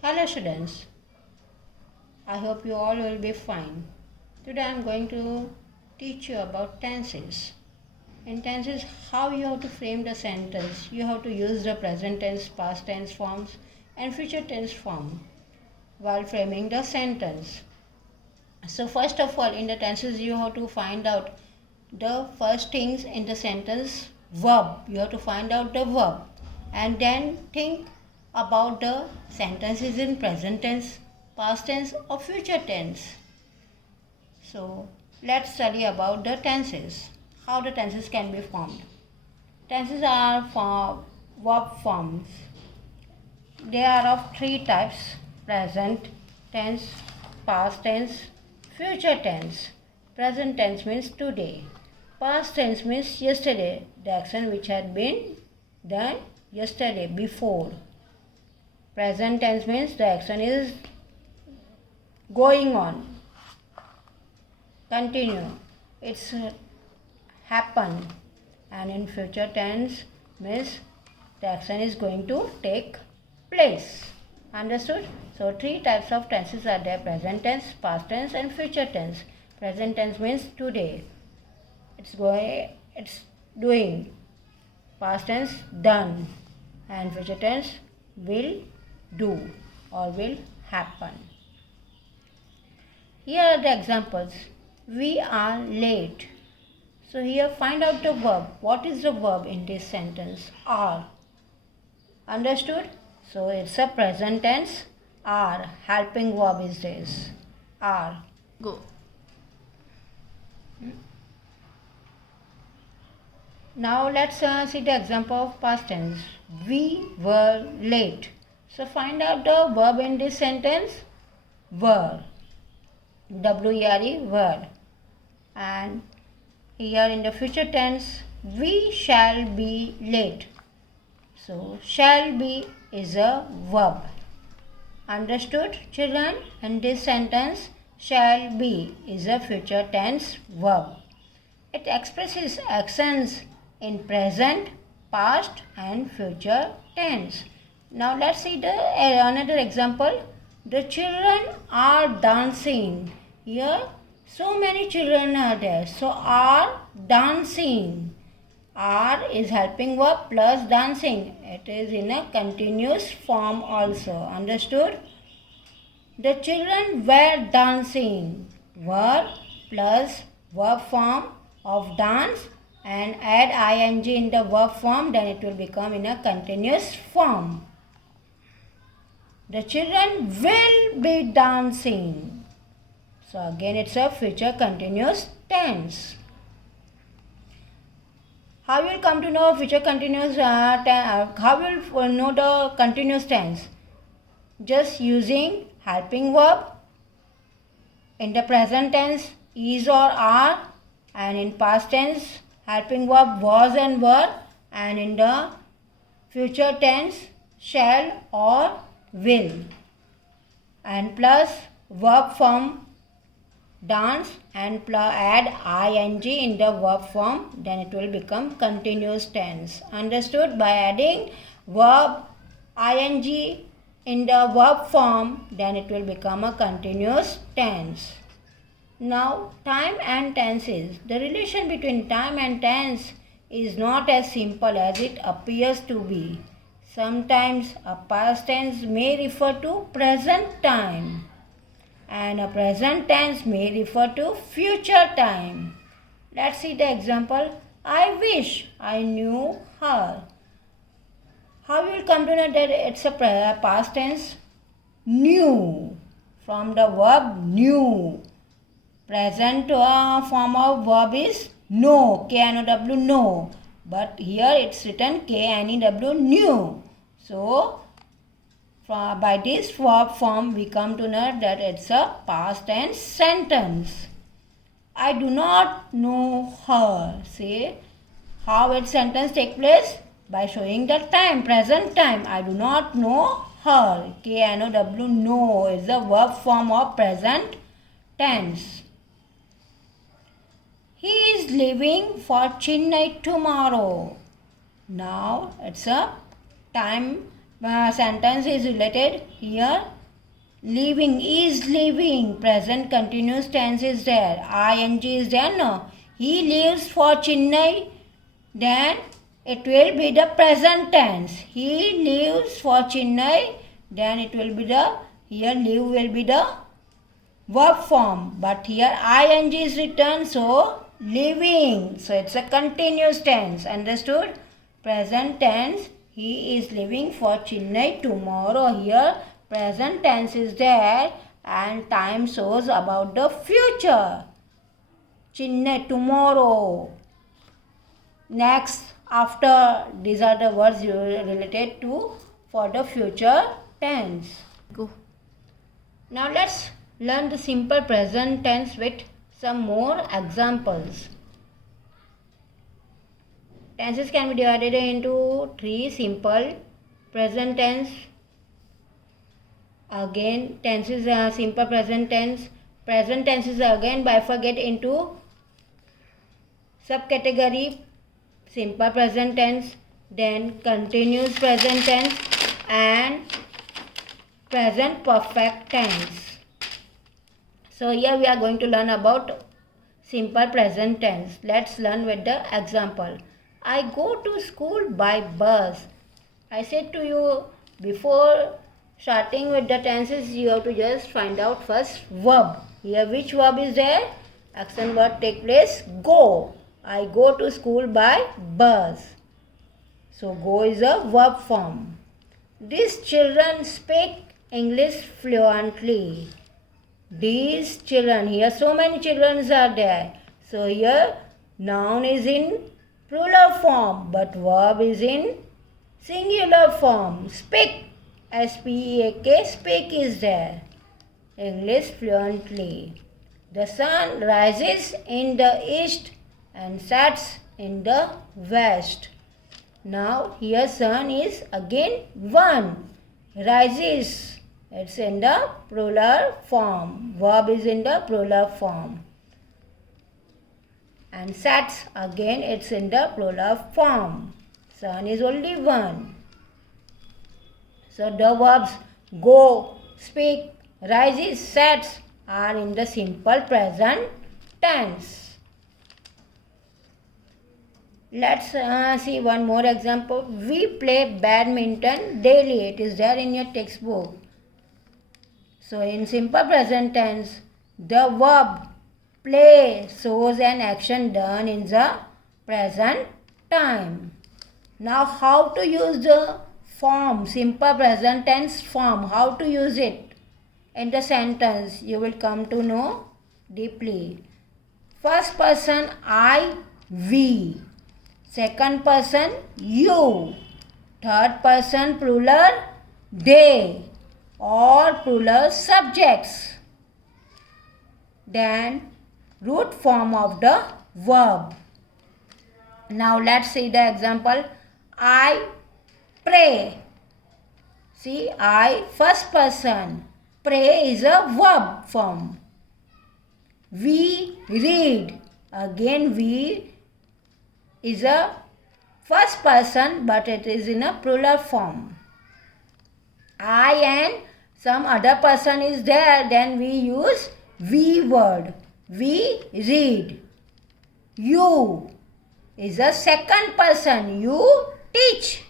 Hello students, I hope you all will be fine. Today I am going to teach you about tenses. In tenses, how you have to frame the sentence. You have to use the present tense, past tense forms and future tense form while framing the sentence. So first of all, in the tenses you have to find out the first things in the sentence verb. You have to find out the verb and then think about the sentences in present tense, past tense or future tense. So let's study about the tenses. How the tenses can be formed. Tenses are for verb forms. They are of three types: present tense, past tense, future tense. Present tense means today. Past tense means yesterday, the action which had been done yesterday, before. Present tense means the action is going on, continue, it's happened. And in future tense means the action is going to take place. Understood? So three types of tenses are there: present tense, past tense and future tense. Present tense means today, it's going, it's doing. Past tense done, and future tense will do or will happen. Here are the examples. We are late. So here find out the verb. What is the verb in this sentence? Are. Understood? So it's a present tense. Are. Helping verb is this. Are. Go. Now let's see the example of past tense. We were late. So find out the verb in this sentence. Were. W-E-R-E, were. And here in the future tense, we shall be late. So shall be is a verb. Understood, children? In this sentence, shall be is a future tense verb. It expresses actions in present, past and future tense. Now let's see the another example. The children are dancing. Here so many children are there. So are dancing. Are is helping verb plus dancing. It is in a continuous form also. Understood? The children were dancing. Were plus verb form of dance and add ing in the verb form, then it will become in a continuous form. The children will be dancing. So again it's a future continuous tense. How will come to know future continuous how will know the continuous tense? Just using helping verb. In the present tense is or are, and in past tense helping verb was and were, and in the future tense shall or will, and plus verb form dance and add ing in the verb form, then it will become continuous tense. Understood? By adding verb ing in the verb form, then it will become a continuous tense. Now time and tenses. The relation between time and tense is not as simple as it appears to be. Sometimes a past tense may refer to present time and a present tense may refer to future time. Let's see the example. I wish I knew her. How you will come to know that it's a past tense? Knew, from the verb knew. Present form of verb is know, K-N-O-W, know. But here it's written K-N-E-W, knew. So by this verb form we come to know that it's a past tense sentence. I do not know her. See how its sentence take place? By showing the time, present time. I do not know her. K-N-O-W, know is the verb form of present tense. He is leaving for Chennai tomorrow. Now it's a time sentence is related here. Leaving is leaving. Present continuous tense is there. ing is there. No. He leaves for Chennai. Then it will be the present tense. He leaves for Chennai. Then it will be the, here leave will be the verb form. But here ing is written. So leaving. So it's a continuous tense. Understood? Present tense. He is leaving for Chennai tomorrow. Here present tense is there and time shows about the future. Chennai tomorrow. Next, after, these are the words related to for the future tense. Go. Now let's learn the simple present tense with some more examples. Tenses can be divided into three: simple, present tense, again tenses are simple present tense. Present tenses again bifurcate into subcategory: simple present tense, then continuous present tense and present perfect tense. So here we are going to learn about simple present tense. Let's learn with the example. I go to school by bus. I said to you, before starting with the tenses, you have to just find out first verb. Here which verb is there? Action verb take place, go. I go to school by bus. So go is a verb form. These children speak English fluently. These children, here so many children are there. So here noun is in plural form but verb is in singular form. Speak, S-P-E-A-K, speak is there. English fluently. The sun rises in the east and sets in the west. Now here sun is again one. Rises, it's in the plural form. Verb is in the plural form. And sets, again it's in the plural form. Sun is only one. So the verbs go, speak, rises, sets are in the simple present tense. Let's see one more example. We play badminton daily. It is there in your textbook. So in simple present tense, the verb play shows an action done in the present time. Now how to use the form, simple present tense form, how to use it in the sentence, you will come to know deeply. First person I, we. Second person you. Third person plural they or plural subjects. Then root form of the verb. Now let's see the example. I pray. See, I first person. Pray is a verb form. We read. Again we is a first person but it is in a plural form. I and some other person is there, then we use we word. We read. You is a second person. You teach.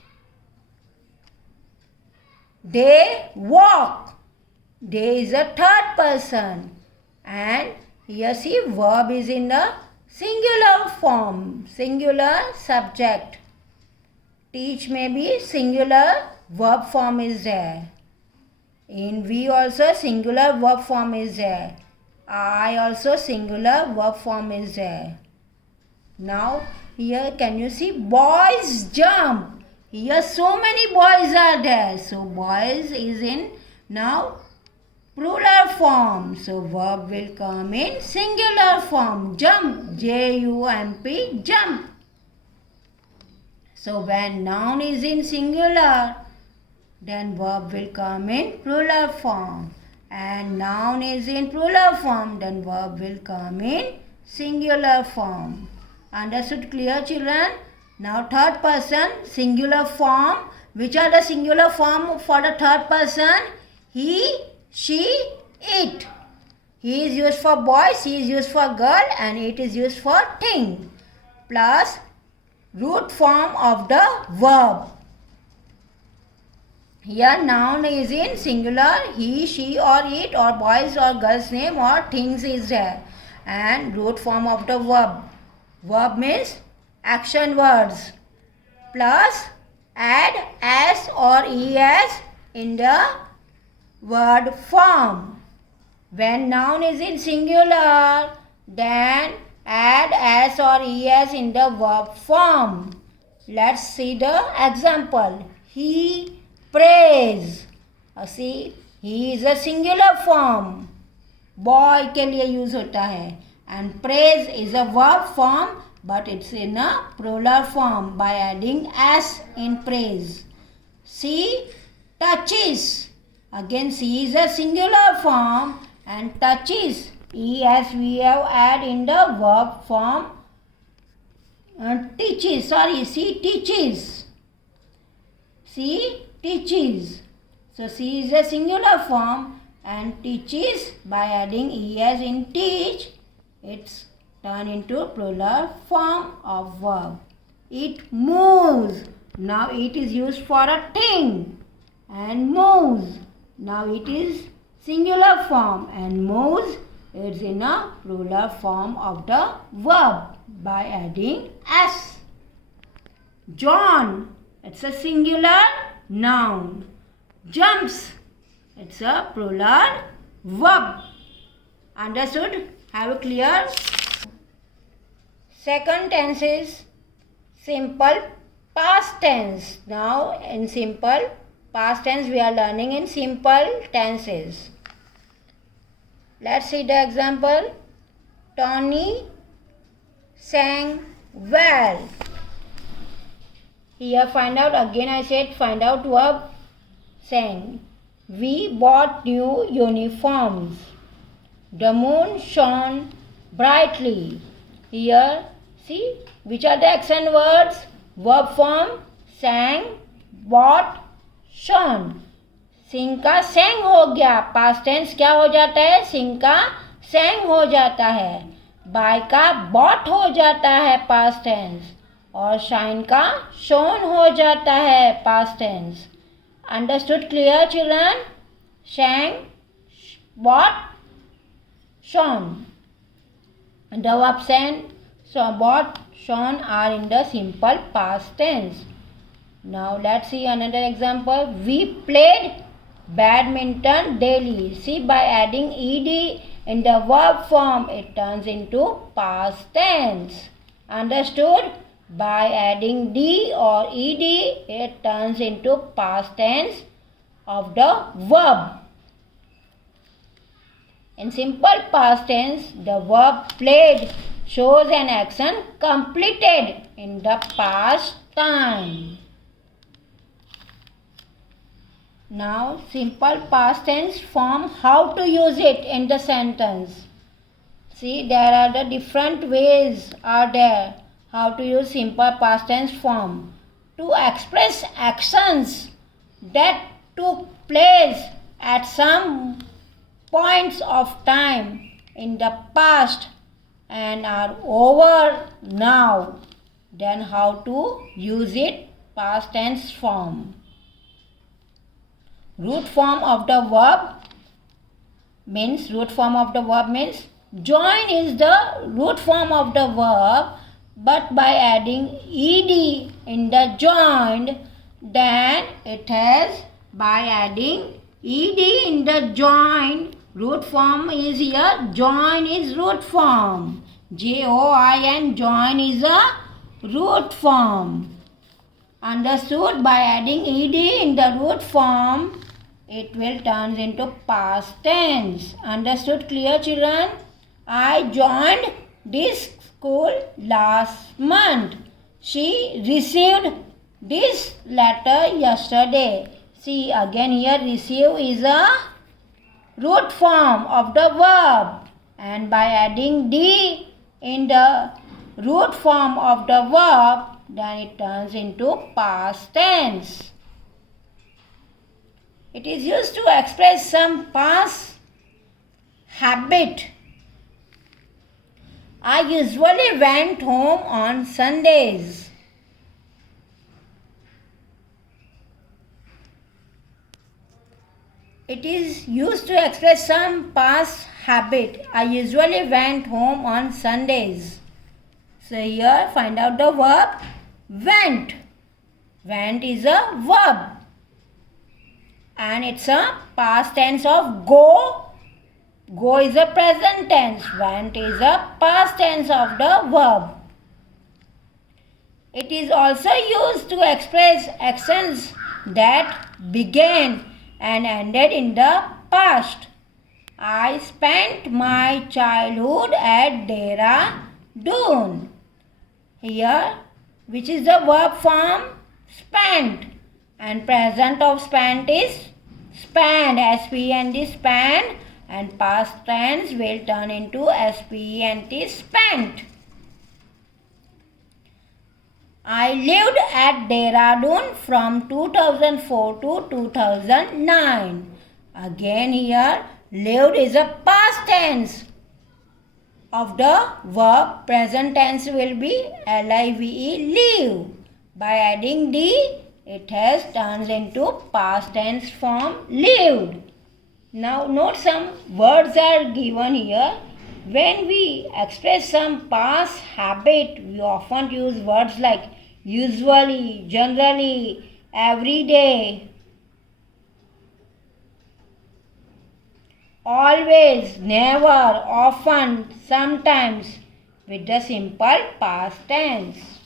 They walk. They is a third person. And here see verb is in the singular form. Singular subject. Teach may be singular verb form is there. In we also singular verb form is there. I also singular verb form is there. Now here can you see boys jump. Here so many boys are there. So boys is in now plural form. So verb will come in singular form. Jump, J-U-M-P, jump. So when noun is in singular, then verb will come in plural form. And noun is in plural form, then verb will come in singular form. Understood clear children? Now third person singular form Which are the singular form for the third person? He, she, it. He is used for boy, she is used for girl, and it is used for thing. Plus root form of the verb. Here noun is in singular, he, she or it or boys or girls name or things is there. And root form of the verb. Verb means action words. Plus add s or es in the word form. When noun is in singular, then add s or es in the verb form. Let's see the example. He prays. See, he is a singular form. Boy के लिए use होता है. And praise is a verb form, but it's in a plural form by adding s in praise. She touches. Again, she is a singular form and touches. Es we have add in the verb form. Teaches. Sorry, she teaches. She teaches. So she is a singular form and teaches by adding es in teach. It's turned into plural form of verb. It moves. Now it is used for a thing and moves. Now it is singular form and moves. It's in a plural form of the verb by adding s. John. It's a singular noun. Jumps. It's a plural verb. Understood? Have a clear? Second tense is simple past tense. Now in simple past tense we are learning in simple tenses. Let's see the example. Tony sang well. Here find out, again I said find out verb sang. We bought new uniforms. The moon shone brightly. Here see which are the action words? Verb form sang, bought, shone. Singh का सेंग हो गया. Past tense क्या हो जाता है? सिंह का सेंग हो जाता है. बाय का बॉट हो जाता है पास्ट टेंस. और शाइन का शोन हो जाता है past tense. Understood? Clear children? Sang, bought, shone. The verb sang, bought, shone are in the simple past tense. Now let's see another example. We played badminton daily. See, by adding ed in the verb form, it turns into past tense. Understood? By adding d or ed, it turns into past tense of the verb. In simple past tense, the verb played shows an action completed in the past time. Now, simple past tense form, how to use it in the sentence. See, there are the different ways are there how to use simple past tense form. To express actions that took place at some points of time in the past and are over now. Then how to use it past tense form. Root form of the verb means join is the root form of the verb, but by adding ed in the joined, then it has by adding ed in the joined, root form is here, join is root form. Join, join is a root form. Understood? By adding ed in the root form, it will turn into past tense. Understood? Clear, children? I joined this school last month. She received this letter yesterday. See, again here receive is a root form of the verb, and by adding d in the root form of the verb, then it turns into past tense. It is used to express some past habit. I usually went home on Sundays. It is used to express some past habit. I usually went home on Sundays. So here find out the verb went. Went is a verb and it's a past tense of go. Go is a present tense. Went is a past tense of the verb. It is also used to express actions that began and ended in the past. I spent my childhood at Dehradun. Here, which is the verb form spent, and present of spent is spent, S-P-E-N-T, spent, and past tense will turn into S-P-E-N-T, spent. I lived at Dehradun from 2004 to 2009. Again here, lived is a past tense of the verb. Present tense will be L-I-V-E, live. By adding D, it has turned into past tense form, lived. Now note some words are given here. When we express some past habit, we often use words like usually, generally, every day, always, never, often, sometimes with the simple past tense.